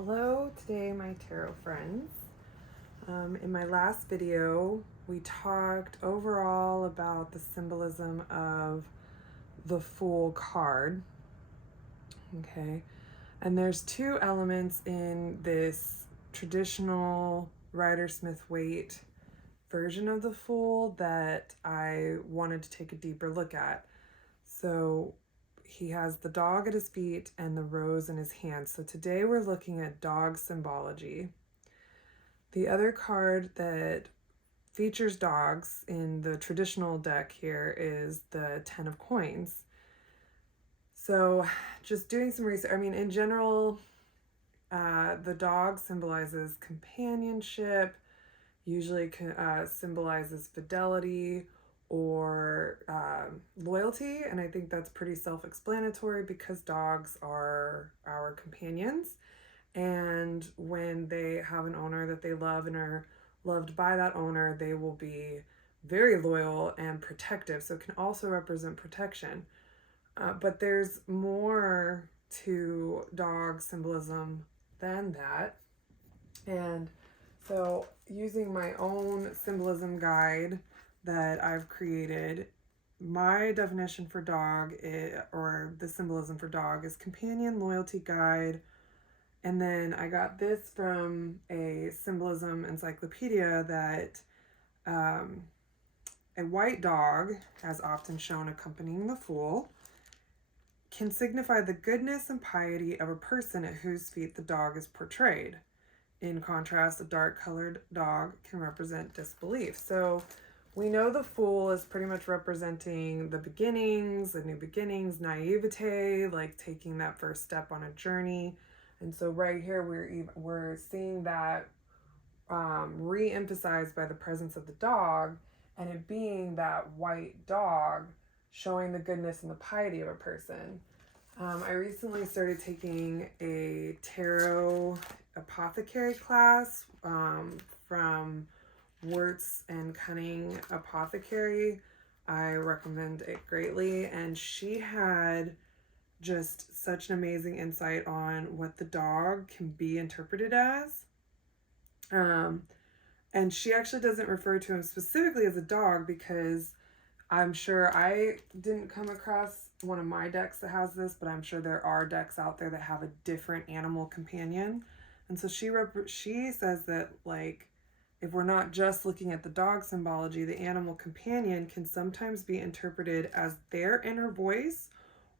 Hello, today my tarot friends. In my last video, we talked overall about the symbolism of the Fool card. Okay, and there's two elements in this traditional Rider-Smith-Waite version of the Fool that I wanted to take a deeper look at. So he has the dog at his feet and the rose in his hand. So today we're looking at dog symbology. The other card that features dogs in the traditional deck here is the Ten of Coins. So just doing some research, in general, the dog symbolizes companionship, usually symbolizes fidelity or loyalty, and I think that's pretty self-explanatory because dogs are our companions, and when they have an owner that they love and are loved by that owner, they will be very loyal and protective, so it can also represent protection. But there's more to dog symbolism than that, and so using my own symbolism guide that I've created, my definition for dog or the symbolism for dog is companion, loyalty, guide. And then I got this from a symbolism encyclopedia that a white dog, as often shown accompanying the Fool, can signify the goodness and piety of a person at whose feet the dog is portrayed. In contrast, a dark-colored dog can represent disbelief. So we know the Fool is pretty much representing the beginnings, the new beginnings, naivete, like taking that first step on a journey. And so right here, we're seeing that re-emphasized by the presence of the dog, and it being that white dog showing the goodness and the piety of a person. I recently started taking a tarot apothecary class from Worts and Cunning Apothecary. I recommend it greatly, and she had just such an amazing insight on what the dog can be interpreted as. And she actually doesn't refer to him specifically as a dog because I'm sure I didn't come across one of my decks that has this, but I'm sure there are decks out there that have a different animal companion. And so she says that, like, if we're not just looking at the dog symbology, the animal companion can sometimes be interpreted as their inner voice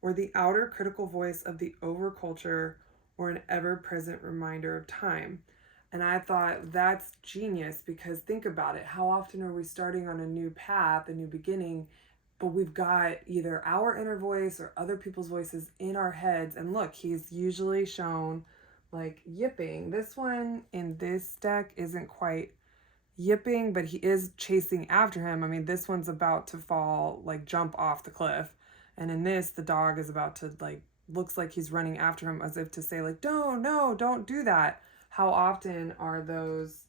or the outer critical voice of the overculture or an ever-present reminder of time. And I thought that's genius because think about it. How often are we starting on a new path, a new beginning, but we've got either our inner voice or other people's voices in our heads? And look, he's usually shown like yipping. This one in this deck isn't quite yipping, but he is chasing after him. I mean, this one's about to fall, like jump off the cliff. And in this, the dog is about to, like, looks like he's running after him as if to say, like, don't do that. How often are those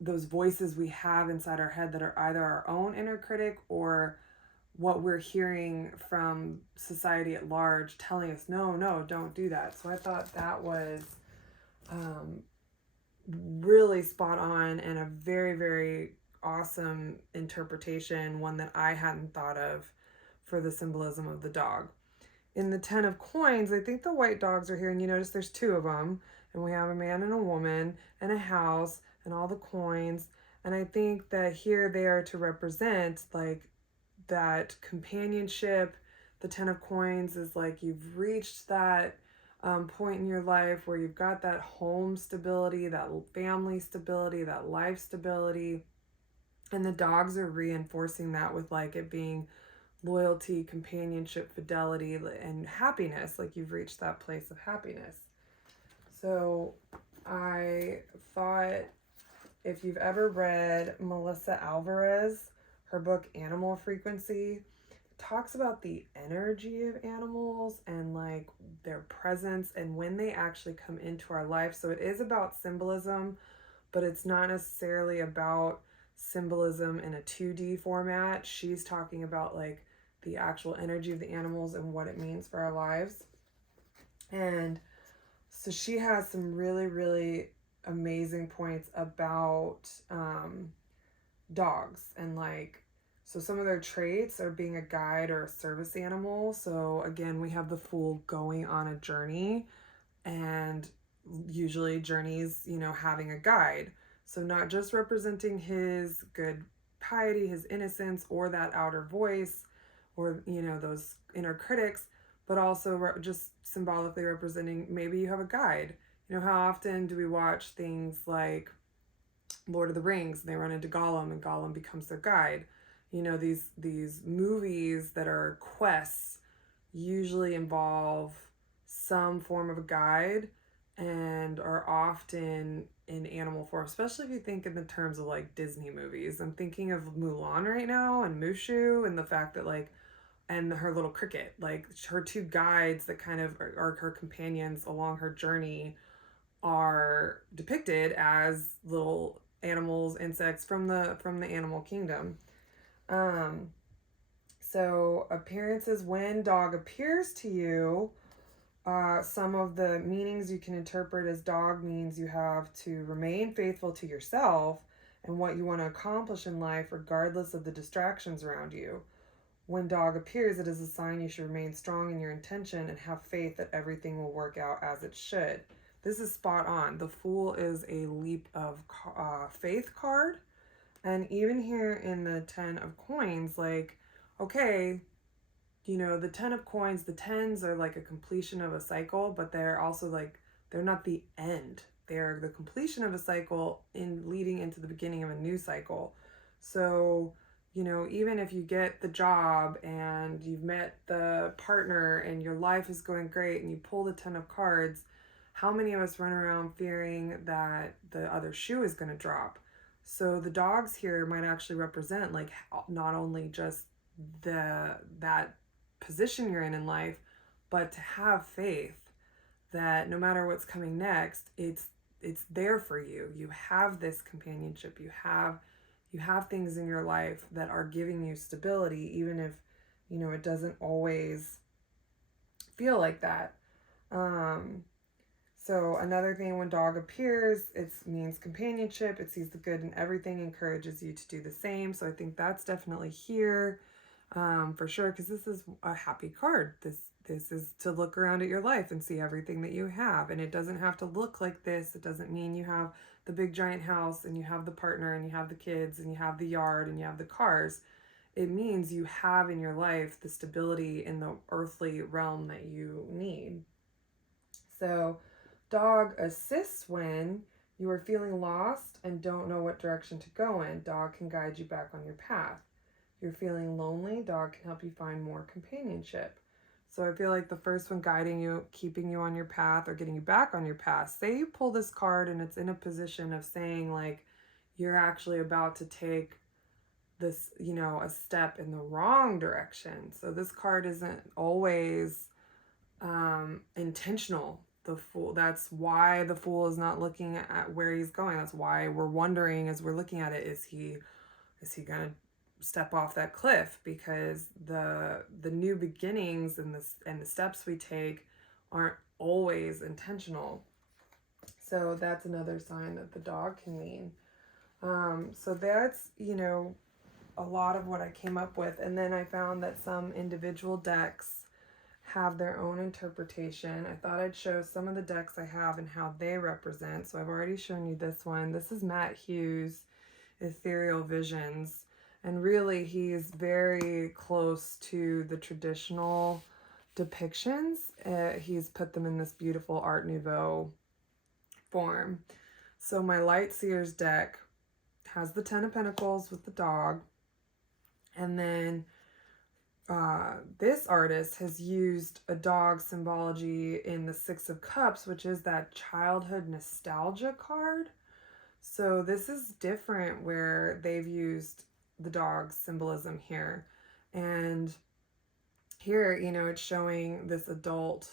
voices we have inside our head that are either our own inner critic or what we're hearing from society at large telling us, no, don't do that. So I thought that was really spot on and a very, very awesome interpretation, one that I hadn't thought of for the symbolism of the dog. In the Ten of Coins, I think the white dogs are here, and you notice there's two of them, and we have a man and a woman and a house and all the coins, and I think that here they are to represent like that companionship. The Ten of Coins is like you've reached that point in your life where you've got that home stability, that family stability, that life stability, and the dogs are reinforcing that with like it being loyalty, companionship, fidelity, and happiness, like you've reached that place of happiness. So I thought if you've ever read Melissa Alvarez, her book Animal Frequency, talks about the energy of animals and like their presence and when they actually come into our life. So it is about symbolism, but it's not necessarily about symbolism in a 2D format. She's talking about like the actual energy of the animals and what it means for our lives. And So she has some really, really amazing points about dogs and like, so some of their traits are being a guide or a service animal. So again, we have the Fool going on a journey, and usually journeys, having a guide. So not just representing his good piety, his innocence, or that outer voice, or those inner critics, but also just symbolically representing, maybe you have a guide. How often do we watch things like Lord of the Rings and they run into Gollum and Gollum becomes their guide? These movies that are quests usually involve some form of a guide and are often in animal form, especially if you think in the terms of like Disney movies. I'm thinking of Mulan right now, and Mushu, and the fact that like, and her little cricket, like her two guides that kind of are her companions along her journey, are depicted as little animals, insects from the animal kingdom. So appearances, when dog appears to you, some of the meanings you can interpret as dog means you have to remain faithful to yourself and what you want to accomplish in life, regardless of the distractions around you. When dog appears, it is a sign you should remain strong in your intention and have faith that everything will work out as it should. This is spot on. The Fool is a leap of faith card. And even here in the 10 of coins, like, okay, the 10 of coins, the 10s are like a completion of a cycle, but they're also like, they're not the end. They're the completion of a cycle in leading into the beginning of a new cycle. So, even if you get the job and you've met the partner and your life is going great and you pull the 10 of cards, how many of us run around fearing that the other shoe is going to drop? So the dogs here might actually represent like not only just that position you're in life, but to have faith that no matter what's coming next, it's there for you. You have this companionship. You have things in your life that are giving you stability, even if it doesn't always feel like that. So another thing, when dog appears, it means companionship. It sees the good in everything, encourages you to do the same. So I think that's definitely here, for sure, because this is a happy card. This is to look around at your life and see everything that you have. And it doesn't have to look like this. It doesn't mean you have the big giant house and you have the partner and you have the kids and you have the yard and you have the cars. It means you have in your life the stability in the earthly realm that you need. So dog assists when you are feeling lost and don't know what direction to go in. Dog can guide you back on your path. You're feeling lonely, dog can help you find more companionship. So I feel like the first one, guiding you, keeping you on your path or getting you back on your path. Say you pull this card and it's in a position of saying like you're actually about to take this, a step in the wrong direction. So this card isn't always intentional. The Fool, that's why the Fool is not looking at where he's going. That's why we're wondering as we're looking at it, is he gonna step off that cliff? Because the new beginnings and the steps we take aren't always intentional. So that's another sign that the dog can mean. So that's a lot of what I came up with, and then I found that some individual decks have their own interpretation. I thought I'd show some of the decks I have and how they represent. So I've already shown you this one. This is Matt Hughes' Ethereal Visions. And really, he's very close to the traditional depictions. He's put them in this beautiful Art Nouveau form. So my Light Seers deck has the 10 of Pentacles with the dog. And then this artist has used a dog symbology in the 6 of Cups, which is that childhood nostalgia card. So this is different, where they've used the dog symbolism here. And here, it's showing this adult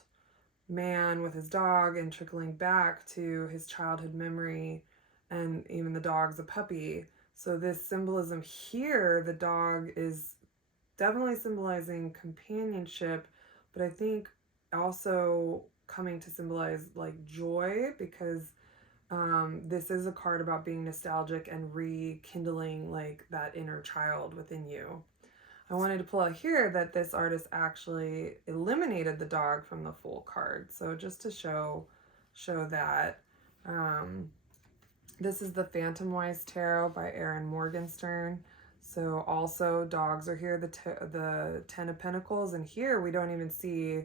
man with his dog and trickling back to his childhood memory, and even the dog's a puppy. So this symbolism here, the dog is definitely symbolizing companionship, but I think also coming to symbolize like joy, because this is a card about being nostalgic and rekindling like that inner child within you. I wanted to pull out here that this artist actually eliminated the dog from the Fool card. So just to show that. This is the Phantom Wise Tarot by Erin Morgenstern. So also dogs are here, the Ten of Pentacles, and here we don't even see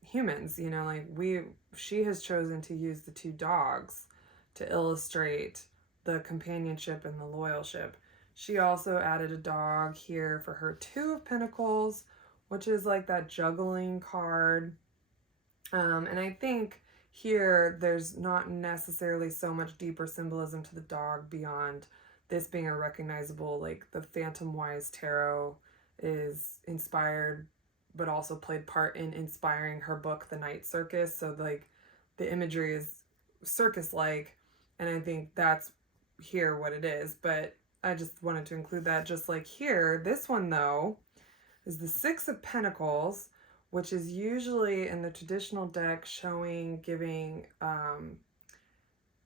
humans, you know, like she has chosen to use the two dogs to illustrate the companionship and the loyalship. She also added a dog here for her Two of Pentacles, which is like that juggling card. And I think here there's not necessarily so much deeper symbolism to the dog beyond this being a recognizable, like the Phantom Wise Tarot is inspired but also played part in inspiring her book, The Night Circus. So like the imagery is circus-like, and I think that's here what it is. But I just wanted to include that. Just like here, this one though is the Six of Pentacles, which is usually in the traditional deck showing giving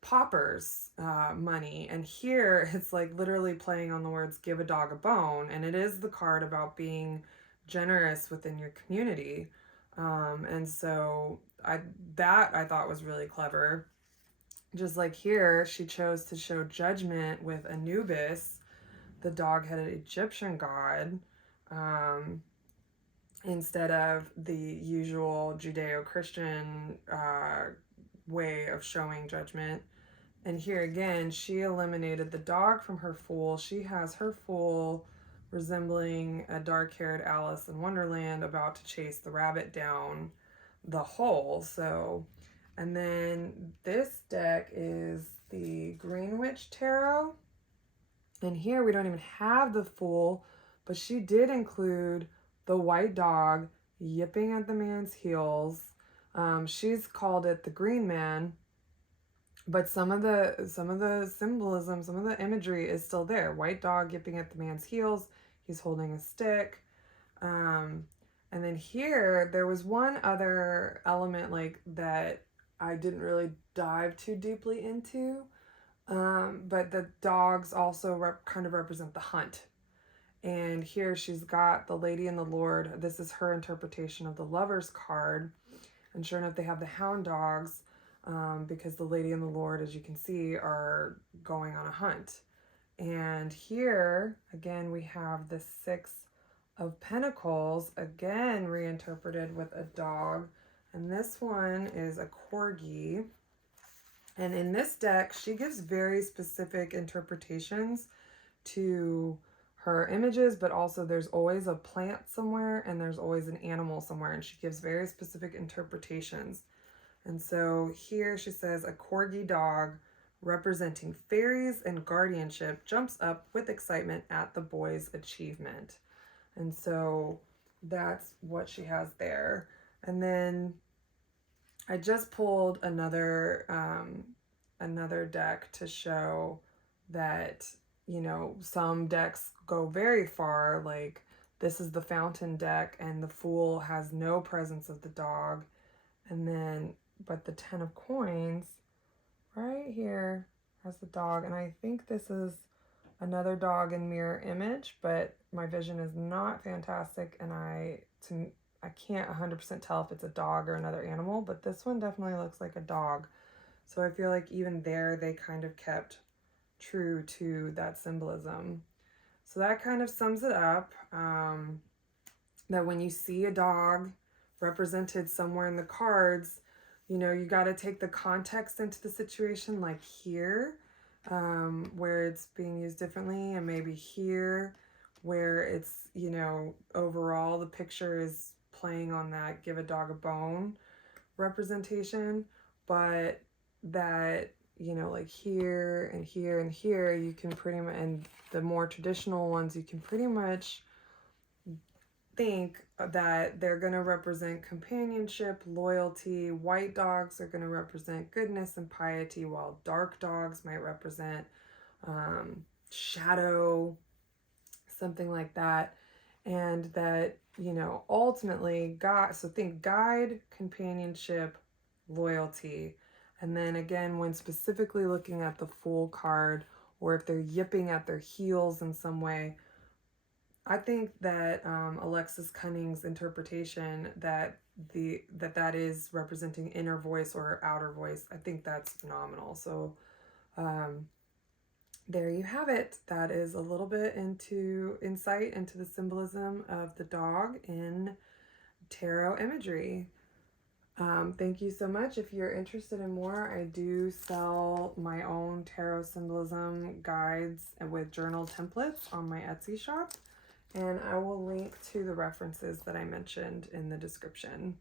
paupers money, and here it's like literally playing on the words give a dog a bone, and it is the card about being generous within your community. And so I thought was really clever. Just like here, she chose to show judgment with Anubis, the dog-headed Egyptian god, instead of the usual Judeo-Christian way of showing judgment. And here again, she eliminated the dog from her Fool. She has her Fool resembling a dark-haired Alice in Wonderland about to chase the rabbit down the hole. So, and then this deck is the Green Witch Tarot. And here we don't even have the Fool, but she did include the white dog yipping at the man's heels. She's called it the Green Man, but some of the symbolism, some of the imagery is still there. White dog yipping at the man's heels. He's holding a stick. And then here, there was one other element like that I didn't really dive too deeply into. But the dogs also kind of represent the hunt. And here she's got the Lady and the Lord. This is her interpretation of the Lover's card. And sure enough, they have the hound dogs, because the Lady and the Lord, as you can see, are going on a hunt. And here, again, we have the Six of Pentacles, again reinterpreted with a dog. And this one is a corgi. And in this deck, she gives very specific interpretations to her images, but also there's always a plant somewhere and there's always an animal somewhere, and she gives very specific interpretations. And so here she says a corgi dog representing fairies and guardianship jumps up with excitement at the boy's achievement. And so that's what she has there. And then I just pulled another deck to show that, you know, some decks go very far. Like this is the Fountain deck, and the Fool has no presence of the dog. And then, but the Ten of Coins right here has the dog. And I think this is another dog in mirror image, but my vision is not fantastic, and I can't 100% tell if it's a dog or another animal, but this one definitely looks like a dog. So I feel like even there they kind of kept true to that symbolism. So that kind of sums it up, that when you see a dog represented somewhere in the cards, you know, you got to take the context into the situation, like here, where it's being used differently, and maybe here where it's, you know, overall the picture is playing on that give a dog a bone representation, but that, you know, like here and here and here, you can pretty much, and the more traditional ones, you can pretty much think that they're going to represent companionship, loyalty. White dogs are going to represent goodness and piety, while dark dogs might represent shadow, something like that. and that, you know, ultimately God, so think guide, companionship, loyalty. And then again, when specifically looking at the Fool card, or if they're yipping at their heels in some way, I think that Alexis Cunning's interpretation that that is representing inner voice or outer voice, I think that's phenomenal. So there you have it. That is a little bit into insight into the symbolism of the dog in tarot imagery. Thank you so much. If you're interested in more, I do sell my own tarot symbolism guides with journal templates on my Etsy shop. And I will link to the references that I mentioned in the description.